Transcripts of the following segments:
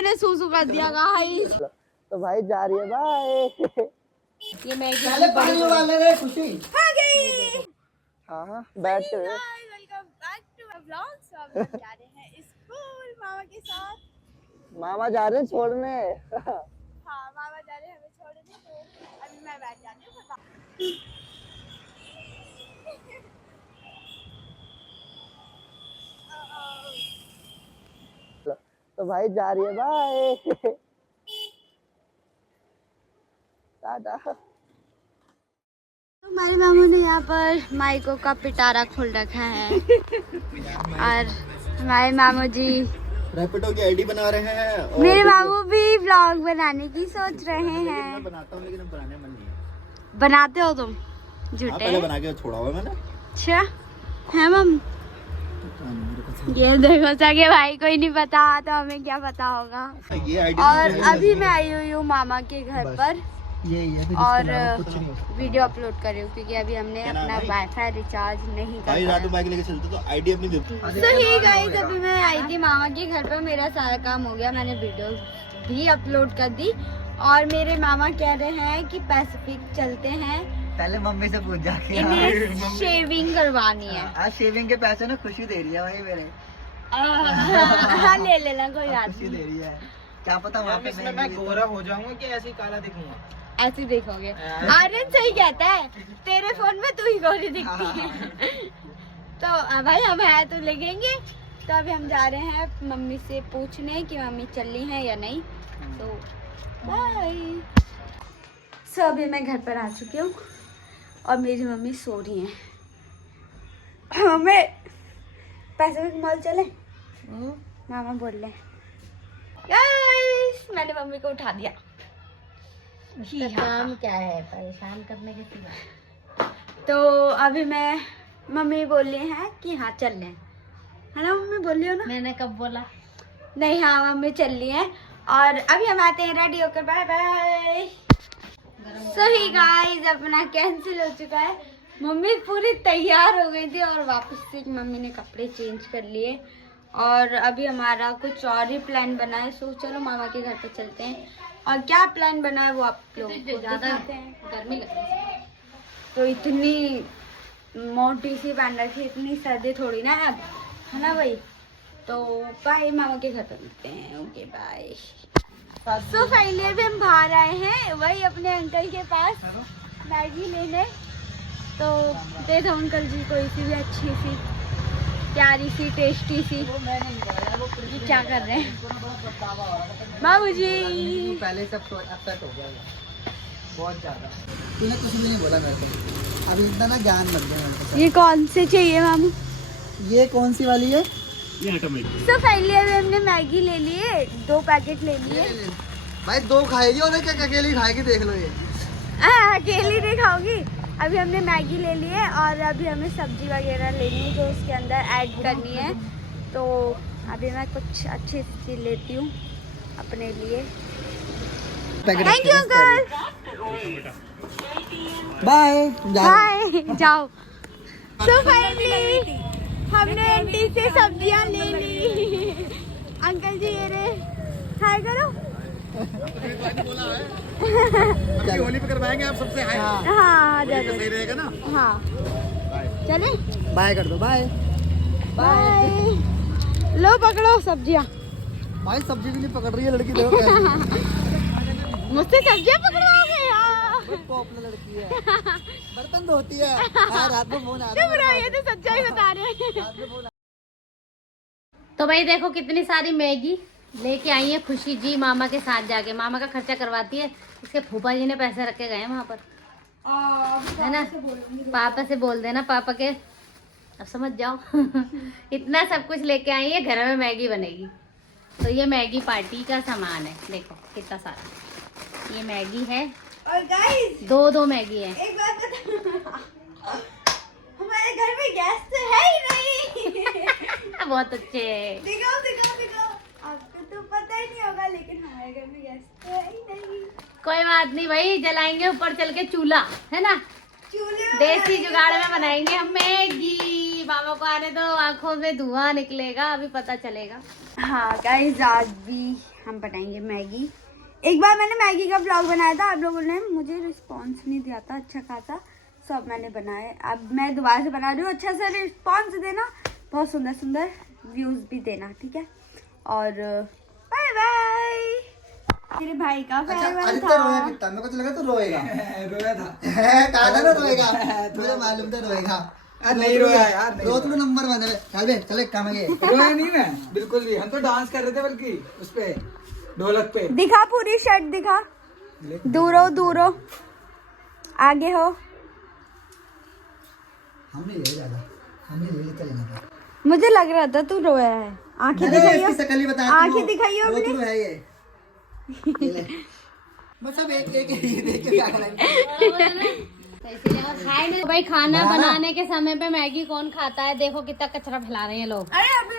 मैंने सूसू कर दिया गाइस। तो भाई जा रही है बाय। ये मैगी पानी उबालने गए खुशी आ गई। हाँ बैठ के welcome back to my vlog. So अब हम जा रहे हैं स्कूल मामा के साथ। मामा जा रहे हैं छोड़ने। हाँ मामा जा रहे हैं हमें छोड़ने, तो अभी मैं बैठ जाती हूँ। तो भाई जा रही है बाय। टाटा। हमारे मामू ने यहाँ पर माइको का पिटारा खोल रखा है और हमारे मामू जी रैपिडो की आईडी बना रहे हैं और मेरे मामू भी व्लॉग बनाने की सोच रहे हैं। मैं बनाता हूँ लेकिन अब बनाने मन नहीं है। बनाते हो तुम? हाँ, झूठे। पहले बना के छोड़ा हुआ मैंने। अच्छा है मम। ये देखो सगे भाई को ही नहीं पता तो हमें क्या पता होगा। ये आईडी और अभी मैं आई हुई हूँ मामा के घर पर और वीडियो अपलोड कर रही हूँ क्योंकि अभी हमने अपना वाईफाई रिचार्ज नहीं भाई रात में किया। बाइक लेके चलते तो आईडी अपनी देती। सही गाइस, अभी मैं आई थी मामा के घर पर, मेरा सारा काम हो गया, मैंने वीडियो भी अपलोड कर दी और मेरे मामा कह रहे हैं कि पैसिफिक चलते हैं। पहले मम्मी से पूछ जाके इन्हें शेविंग करवानी है। आज शेविंग के पैसे ना खुशी दे रही है भाई मेरे। हाँ ले लेना कोई बात खुशी नहीं। दे रही है, क्या पता वहाँ पे मैं गोरा हो जाऊंगा कि ऐसे ही काला दिखूंगा। ऐसे देखोगे। आर्यन सही कहता है, तेरे फोन में तू ही गोरी दिखती है। तो भाई हम है तो लगेंगे। तो अभी हम जा रहे हैं मम्मी से पूछने कि मम्मी चली हैं या नहीं। तो बाय। सो अभी मैं घर पर आ चुकी हूँ और मेरी मम्मी सो रही हैं। हमें पैसिफिक मॉल चले? मामा बोल रहे हैं। गाइस मैंने मम्मी को उठा दिया। काम क्या है परेशान करने के सिवा। तो अभी मैं मम्मी बोल रही हैं कि हाँ चल लें, है ना मम्मी? बोल रही हो ना? मैंने कब बोला? नहीं हाँ मम्मी चल रही हैं और अभी हम आते हैं रेडी होकर। Bye bye. सही गाइस, अपना कैंसिल हो चुका है। मम्मी पूरी तैयार हो गई थी और वापस से मम्मी ने कपड़े चेंज कर लिए और अभी हमारा कुछ और ही प्लान बना है। सो चलो मामा के घर पर चलते हैं और क्या प्लान बना है वो आप लोग को ज्यादा दिखाते हैं। गर्मी लग रही है तो इतनी मोटी सी पहन रखी, इतनी सर्दी थोड़ी ना अब, है ना भाई? तो बाय, मामा के घर पर मिलते हैं। Okay bye. सो फाइनली अभी हम बाहर आए हैं वही अपने अंकल के पास मैगी लेने। तो दे दो अंकल जी कोई सी भी अच्छी सी प्यारी सी टेस्टी सी। ये क्या कर रहे हैं बाबू जी? पहले सब अपसेट हो गया बहुत ज्यादा। तूने कुछ भी नहीं बोला मेरे को, अभी इतना ना ज्ञान मत दे मेरे को। ये कौन से चाहिए मामू? ये कौन सी वाली है? सो फाइनली अभी हमने मैगी ले लिए, 2 पैकेट ले लिए। भाई 2 खाएगी और क्या अकेली खाएगी देख लो ये। अकेली नहीं खाओगी। अभी हमने मैगी ले ली है और अभी हमें सब्जी वगैरह लेनी है जो उसके अंदर ऐड करनी है। तो अभी मैं कुछ अच्छी चीज लेती हूँ अपने लिए। Thank you uncle. Bye bye. जाओ। सो फाइनली हमने आंटी से सब्जियां ले ली। अंकल जी ये रहे, हाय करो। होली पे करवाएंगे आप सबसे। हाँ जरूर। सही रहेगा ना? हाँ चले बाय कर दो। Bye bye. लो पकड़ो सब्जियां। भाई सब्जी भी नहीं पकड़ रही है लड़की, देखो कैसे। मुझसे सब्जियां पकड़वाओगे यार? बहुत पॉपुलर लड़की है, बर्तन धोती है। रात में फोन आ चुप रहो, ये तो सच्चाई बता रहे हैं। तो भाई देखो कितनी सारी मैगी लेके आई है खुशी जी मामा के साथ जाके। मामा का खर्चा करवाती है, इसके फूफा जी ने पैसे रखे गए हैं वहाँ पर, है ना? पापा से बोल देना, पापा के अब समझ जाओ। इतना सब कुछ लेके आई है, घर में मैगी बनेगी। तो ये मैगी पार्टी का सामान है, देखो कितना सारा। ये मैगी है और गाइस 2 मैगी है। एक बात बता, हमारे घर में गैस तो है ही नहीं। बहुत अच्छे। दिखाओ दिखाओ दिखाओ। आपको तो पता ही नहीं होगा लेकिन हमारे घर में गैस तो है ही नहीं। कोई बात नहीं भाई, जलाएंगे ऊपर चल के चूल्हा, है ना? चूल्हे देसी जुगाड़ में बनाएंगे हम मैगी। मामा को आने दो, आंखों में धुआं निकलेगा, अभी पता चलेगा। हाँ गाइस आज भी हम बनाएंगे मैगी। एक बार मैंने मैगी का ब्लॉग बनाया था, आप लोगों ने मुझे रिस्पांस नहीं दिया था अच्छा खासा, सो अब मैंने बनाया। अब मैं दोबारा से बना रही हूँ, अच्छा सा रिस्पांस देना, बहुत सुंदर सुंदर व्यूज भी देना, ठीक है। और बाय बाय। मेरे भाई का फेयरवेल आदित्य था। रोया कितना, मेरे को तो लगा तू रोएगा। रोया था। कहा था ना रोएगा, मुझे मालूम था रोएगा। नहीं रोया यार, नहीं रोत नंबर 1 है। चल बे, चल एक काम है ये। रोया नहीं मैं, बिल्कुल भी। हम तो डांस कर रहे थे बल्कि उस पे, ढोलक पे। दिखा पूरी शर्ट दिखा, दूरो दूरो, आगे हो। हमने ले ज्यादा, हमने ले लेते लेना। मुझे लग रहा था तू रोया है। आंखें दिखाइयो, इसकी शक्ल ही बता। आंखें दिखाइयो रोत अपनी। रो है ये। ये ले। बस अब एक एक ये देख के क्या करेंगे। तो भाई खाना बनाने के समय पे मैगी कौन खाता है? देखो कितना कचरा फैला रहे हैं लोग,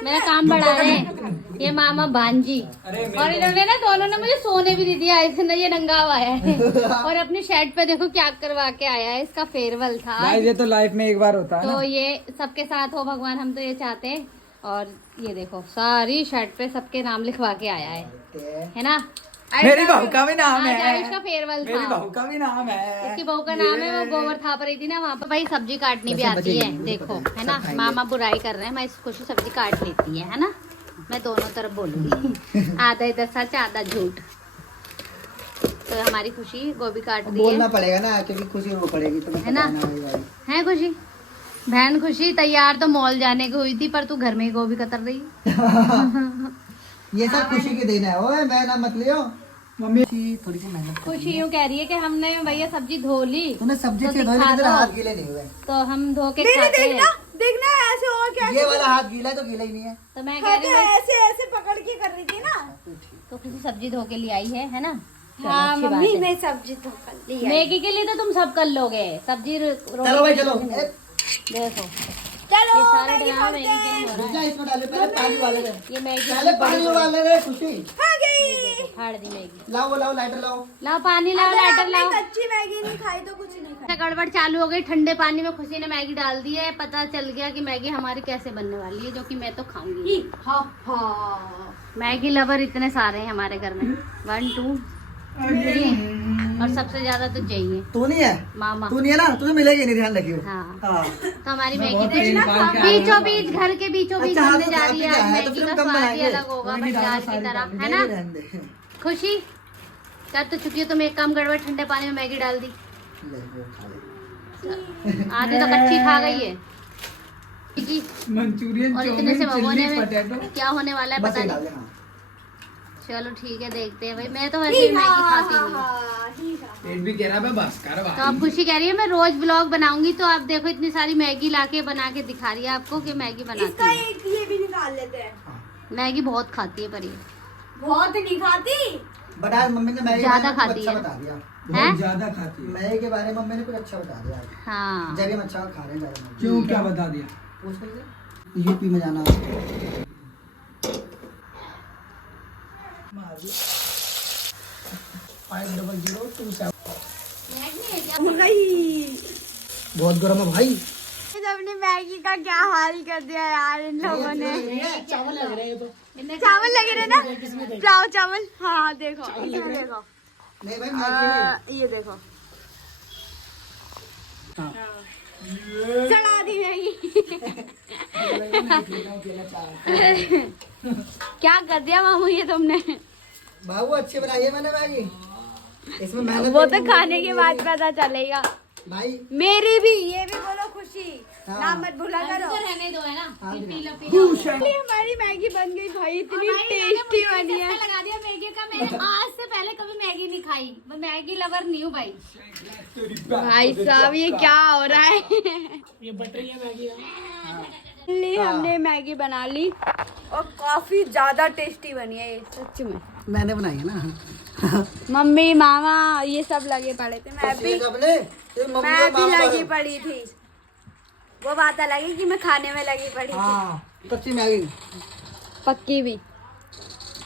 मेरा काम बढ़ा रहे हैं ये मामा भांजी। और इन्होंने ना दोनों ने मुझे सोने भी नहीं दिया, इसने ये नंगा हुआ है और अपनी शर्ट पे देखो क्या करवा के आया है, इसका फेयरवेल था। भाई ये तो लाइफ में एक बार होता है तो ना। ये सबके साथ हो भगवान, हम तो ये चाहते हैं। और ये देखो सारी शर्ट पे सबके नाम लिखवा के आया है ना। मेरी बहू का भी नाम आज है, आयुष का फेयरवेल मेरी था, बहू का भी नाम है। इसकी बहू का नाम है, वो गोबर थाप रही थी ना वहाँ पर। भाई सब्जी काटनी भी आती है, देखो है ना। मामा बुराई कर रहे हैं, मैं खुशी सब्जी काट लेती है ना। मैं दोनों तरफ बोलूंगी, आधा इधर सच आधा झूठ। तो हमारी खुशी गोभी काट दी बोलना है, पड़ेगा ना, क्योंकि खुशी रो पड़ेगी तो है ना। है खुशी, बहन खुशी तैयार तो मॉल जाने की हुई थी, पर तू घर में ही गोभी कतर रही। ये सब खुशी की देना है। ओए मैं ना मत लियो मम्मी, थोड़ी सी मेहनत कर। खुशी यूँ कह रही है कि हमने भैया सब्जी धो ली, तूने सब्जी तो से धोई, दिखा लेकिन तेरे दो। हाथ गीले नहीं हुए। तो हम धो के खाते हैं। देखना ऐसे और क्या ये वाला हाथ गीला है तो गीला ही नहीं है। तो मैं कह रही हूँ ऐसे ऐसे पकड़ के कर रही थी ना। तो खुशी सब्जी धो के लिए आई है ना। हाँ अच्छी बात मम्मी है। मैं सब्जी तो कर ली है। मैगी के लिए तो तुम सब कर लोगे, सब्जी चलो भाई चलो। देखो चलो ये सारा मैगी ड्रामा खाते मैगी के हैं। लिए हो रहा रुक जा, है। इसको डाले पहले पानी वाले में। ये मैगी पहले पानी वाले में खुशी। आ गई। फाड़ दी मैगी। लाओ लाओ लाइटर लाओ। लाओ पानी लाओ, अगर लाइटर आपने लाओ। कच्ची मैगी नहीं खाई तो कुछ नहीं खाई। गड़बड़ चालू हो गई, ठंडे पानी में खुशी ने मैगी डाल दी है। पता चल गया कि मैगी हमारी कैसे बनने वाली है, जो कि मैं तो खाऊंगी। मैगी लवर इतने सारे हैं हमारे घर में, 1 2 3 और सबसे ज्यादा तो जय है, तू नहीं है, मामा। तू नहीं है ना, तुझे मिलेगी नहीं, ध्यान रखियो। हाँ हाँ। तो हमारी मैगी बहुत देखना, तेल निकाल के आया बीचों हूँ। बीच घर के बीचों बीच अच्छा, हाँ, बनने तो जा खा रही पी है के आज आया, तो मैगी फिर का हम कम स्वाद ही बनाएंगे। अलग होगा कोई नहीं, बाजार डालो की सारी तरह, डालो। है ना। रहने दे। खुशी कर तो चुकी हो तुम, एक काम गड़बड़ ठंडे पानी में मैगी डाल दी, ले, वो खा ले। आधी तो कच्ची खा गई है जी। मंचूरियन, और इतने से चाउमीन, भगोने चिल्ली में पोटैटो। क्या होने वाला है बस पता ये नहीं। डाल देना। चलो ठीक है, देखते हैं भाई। मैं तो वैसे ही मैगी खाती हूँ। पेट भी कह रहा है बस कर तो अब खुशी कह रही है मैं रोज ब्लॉग बनाऊंगी, तो आप देखो इतनी सारी मैगी लाके बना के दिखा रही है आपको कि मैगी बनाती इसका है। एक ये भी निकाल लेते हैं। मैगी बहुत खाती है पर ये बहुत नहीं खाती। बट आज मम्मी ने मैगी ज्यादा के बारे में खाती कुछ अच्छा है। बता दिया। हैं? बहुत ज्यादा खाती है। मैगी के बारे में मम्मी ने कुछ अच्छा बता दिया आज। हाँ जब हम अच्छा खा रहे हैं ज्यादा मैगी। क्यों, क्या बता दिया? पूछ लीजिए। यूपी में जाना। 5002 बहुत गर्म है भाई। अपनी मैगी का क्या हाल कर दिया यार इन लोगों ने। चावल लग रहे हैं तो। चावल लगे रहे ना, पुलाव चावल। हाँ देखो इसमें देखो, नहीं भाई मैगी ये देखो हाँ। चढ़ा दी मैगी। क्या कर दिया मामू ये तुमने? बाबू अच्छी बनाई है मैंने मैगी। इसमें मेहनत वो तेरी तो मम्मी खाने की के है। बाद पता चलेगा। भाई मेरी भी, ये भी बोलो खुशी, हाँ। नाम मत भूला करो। रहने दो है ना, हाँ, पी लो पी ये हमारी मैगी बन गई भाई, इतनी टेस्टी बनी है। लगा दिया मैगी का। मैंने आज से पहले कभी मैगी नहीं खाई, मैं मैगी लवर नहीं हूँ भाई। भाई साहब ये क्या हो रहा है? ये बटरी मैगी हमने मैगी बना ली और काफी ज्यादा टेस्टी बनी है ये, सच में। मैंने बनाई है ना। मम्मी मामा ये सब लगे पड़े थे, मैं भी लगी पड़ी थी। वो बात अलग है कि मैं खाने में लगी पड़ी थी, हाँ कच्ची मैगी पक्की भी।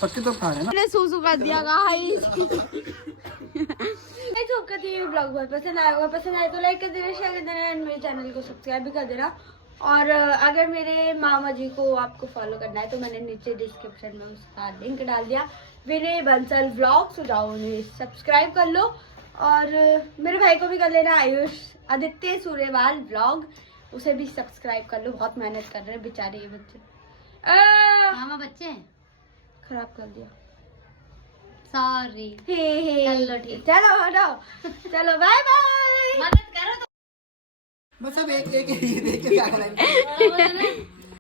पक्की तो खा रहे हैं ना। मैंने सूसू कर दिया गाइस। ब्लॉग बहुत पसंद आया होगा, पसंद आए तो लाइक कर देना, शेयर कर देना, एंड मेरे चैनल को सब्सक्राइब भी कर देना। और अगर मेरे मामा जी को आपको फॉलो करना है तो मैंने नीचे डिस्क्रिप्शन में उसका लिंक डाल दिया, विनय बंसल व्लॉग्स, हो जाओ उन्हें सब्सक्राइब कर लो। और मेरे भाई को भी कर लेना, आयुष आदित्य सूर्यवाल व्लॉग, उसे भी सब्सक्राइब कर लो। बहुत मेहनत कर रहे हैं बेचारे ये बच्चे। मामा बच्चे हैं, खराब कर दिया, सॉरी। हे चलो ठीक। चलो हटाओ, चलो बाय बाय। मदद करो तो। बस अब एक एक ये देख के क्या करेंगे।